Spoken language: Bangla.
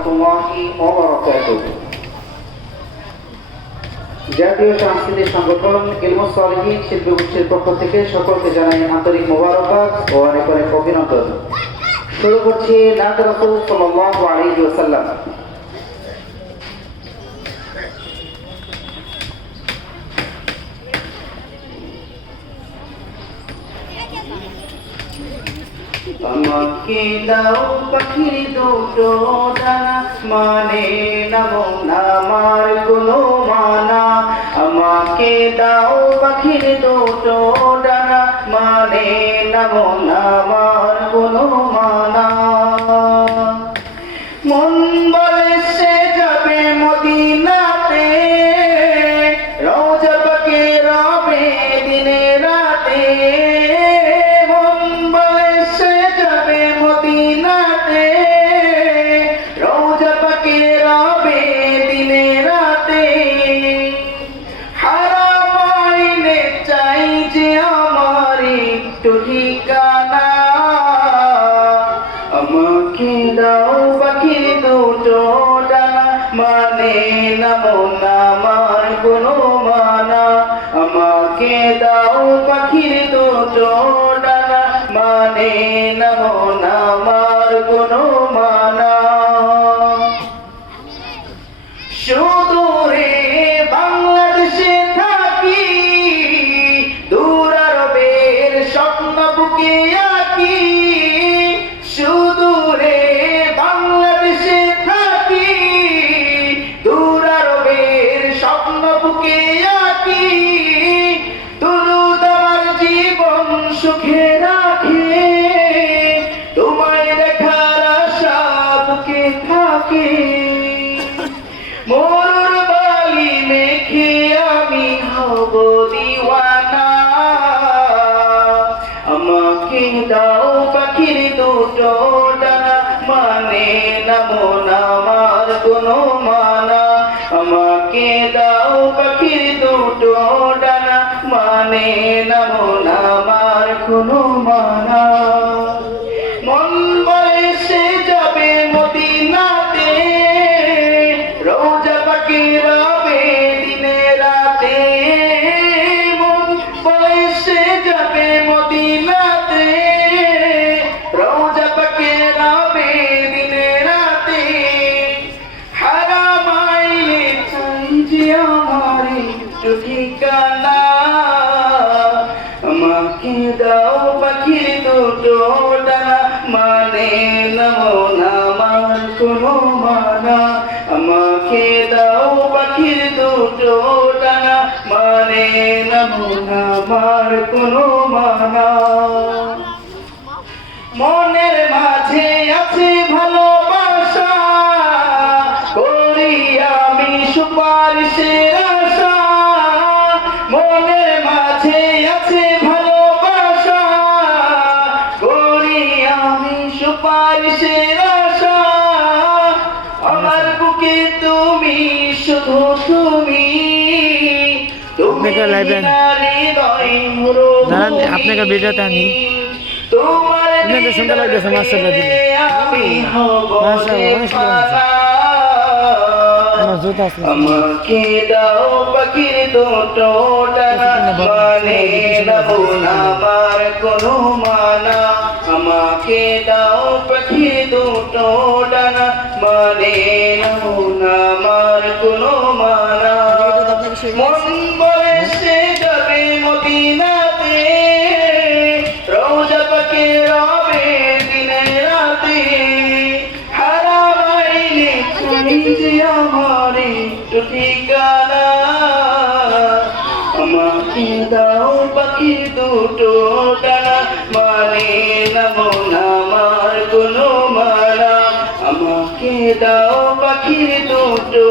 রাহমাতুল্লাহি ওয়া বারাকাতুহু। জাতীয় সাংস্কৃতিক সংগঠন ইলমুস সালিহিন শিল্পী গোষ্ঠীর পক্ষ থেকে সকলকে জানাই আন্তরিক মোবারকবাদ ও অনেক অনেক অভিনন্দন। শুরু করছি নাত রাসূল সাল্লাল্লাহু আলাইহি ওয়াসাল্লাম। আমাকে দাও পাখির দুটো ডানা, মানে না মন আমার কোনো মানা। আমাকে দাও পাখির দুটো ডানা, মানে না মন আমার কোনো মানা। মন বলে সে যাবে মদিনাতে, রওজা পাকে রবে দিনে রাতে। মন বলে সে যাবে মদিনাতে, রওজা পাকে রবে দিনে রাতে। হারাম আইনে চাই যে আমার একটু ঠিকানা। আমাকে দাও পাখির দুটো ডানা, মানে না মন আমার কোনো মানা। আমাকে দাও পাখির দুটো ডানা, মানে না মন আমার কোনো মানা। সুদূরে বাংলাদেশে থাকি, দূর আরবের স্বপ্ন বুকে আঁকি। সুদূরে বাংলাদেশে থাকি, দূর আরবের স্বপ্ন বুকে আঁকি। দুরূদ আমার জীবন সুখে রাখে, তোমায় দেখার আশা বুকে থাকে। মরুর বালি মেখে আমি হব দিওয়ানা। আমাকে দাও পাখির দুটো ডানা, মানে না মন আমার কোনো মানা। আমাকে দাও পাখির দুটো ডানা, মানে না মন আমার কোনো মানা। মন বলে সে যাবে মদিনাতে, রওজা পাকে রবে দিনে রাতে। মন বলে সে যাবে মদিনাতে, রওজা পাকে রবে দিনে রাতে। হারাম আইনে চাই যে আমার একটু ঠিকানা। আমাকে দাও পাখির দুটো ডানা, মানে না মন আমার কোনো মানা। আমাকে দাও পাখির দুটো ডানা, মানে না মন আমার কোনো মানা। মনের মাঝে আছে ভালোবাসা, করি আমি সুপারিশের আশা। মনের মাঝে আছে ভালোবাসা, করি আমি সুপারিশের আশা। আমার বুকে তুমি, শুধু তুমি, তুমি হৃদয় মুরব্বী। আপনাকে ভিডিওতে আনি তোমার আপনাদের সুন্দর লাগতেছে মাশাআল্লাহ দিলে আমি হব মাশাআল্লাহ আমার জুতা আছে। আমাকে দাও পাখির দুটো ডানা, মানে না মন আমার কোনো মানা। আমাকে দাও পাখির দুটো ডানা, মানে না মন আমার কোনো মানা। মন বলে সে যাবে মদিনাতে, রওজা পাকে রবে দিনে রাতে। হারাম আইনে চাই যে আমার একটু ঠিকানা। আমাকে দাও পাখির দুটো ডানা, মানে না মন আমার কোনো মানা। আমাকে দাও পাখির দুটো